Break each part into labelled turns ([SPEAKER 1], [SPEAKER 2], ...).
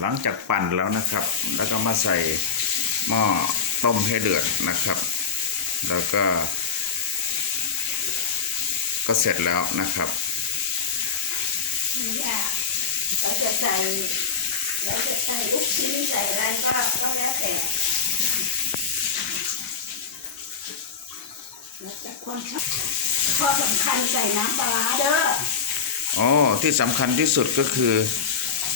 [SPEAKER 1] หลังจากปั่นแล้วนะครับ แล้วก็มาใส่หม้อต้มให้เดือดนะครับ แล้วก็ ก็เสร็จแล้วนะครับ
[SPEAKER 2] นี่อะเราจะใส่เราจะใส่ลูกชิ้นใส่อะไรก็ก็แล้วแต่แล้วแต่คนชอบข้อสำคัญใส่น้ำปลาร้าเด้อ
[SPEAKER 1] อ๋อที่สำคัญที่สุดก็คือ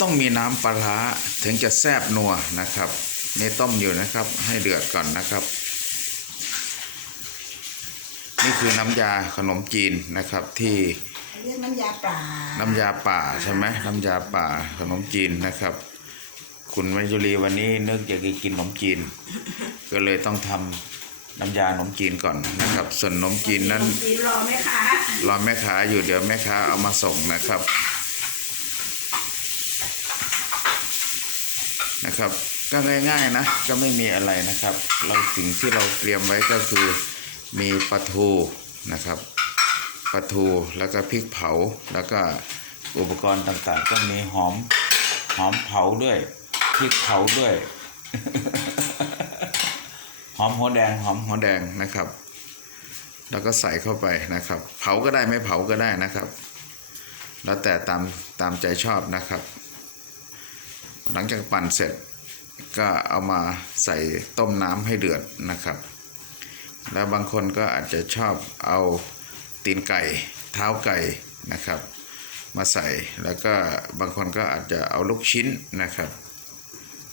[SPEAKER 1] ต้องมีน้ำปลาร้าถึงจะแซบนัวนะครับนี่ต้มอยู่นะครับให้เดือดก่อนนะครับ นี่คือน้ำยาขนมจีนนะครับที่
[SPEAKER 2] เรียกน้ำยาปลา
[SPEAKER 1] น้ำยาป่าใช่ไหมน้ำยาป่าขนมจีนนะครับ คุณมัยุรีวันนี้นึกอยากจะกินขนมจีน ก็เลยต้องทำน้ำยาขนมจีนก่อนนะครับ ส่วนขนมจีนนั้น
[SPEAKER 2] จีนรอไหมคะ
[SPEAKER 1] รอแม่ค้าอยู่เดี๋ยวแม่ค้าเอามาส่งนะครับ นะครับ ก็ง่ายๆนะก็ไม่มีอะไรนะครับ เราสิ่งที่เราเตรียมไว้ก็คือมีปลาทูนะครับปลาทูแล้วก็พริกเผาแล้วก็อุปกรณ์ต่างๆ ก็มีหอมหอมเผาด้วยพริกเผาด้วยหอมหัวแดงหอมหัวแดงนะครับ แล้วก็ใส่เข้าไปนะครับ เผาก็ได้ไม่เผาก็ได้นะครับ แล้วแต่ตามตามใจชอบนะครับ หลังจากปั่นเสร็จก็เอามาใส่ต้มน้ำให้เดือดนะครับ แล้วบางคนก็อาจจะชอบเอาตีนไก่ เท้าไก่นะครับ มาใส่แล้วก็บางคนก็อาจจะเอาลูกชิ้นนะครับ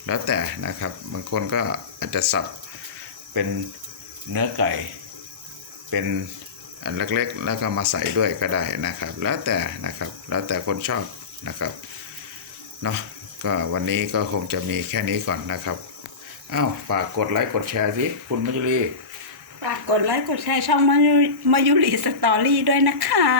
[SPEAKER 1] แล้วแต่นะครับบางคนก็อาจจะสับเป็นเนื้อไก่ เป็นอันเล็กๆ แล้วก็มาใส่ด้วยก็ได้นะครับ แล้วแต่นะครับแล้วแต่คนชอบนะครับเนาะ ก็วันนี้ก็คงจะมีแค่นี้ก่อนนะครับอ้าวฝากกดไลค์กดแชร์สิคุณมัยุรี
[SPEAKER 2] ฝากกดไลค์กดแชร์ช่องมายุมายุรีสตอรี่ด้วยนะคะ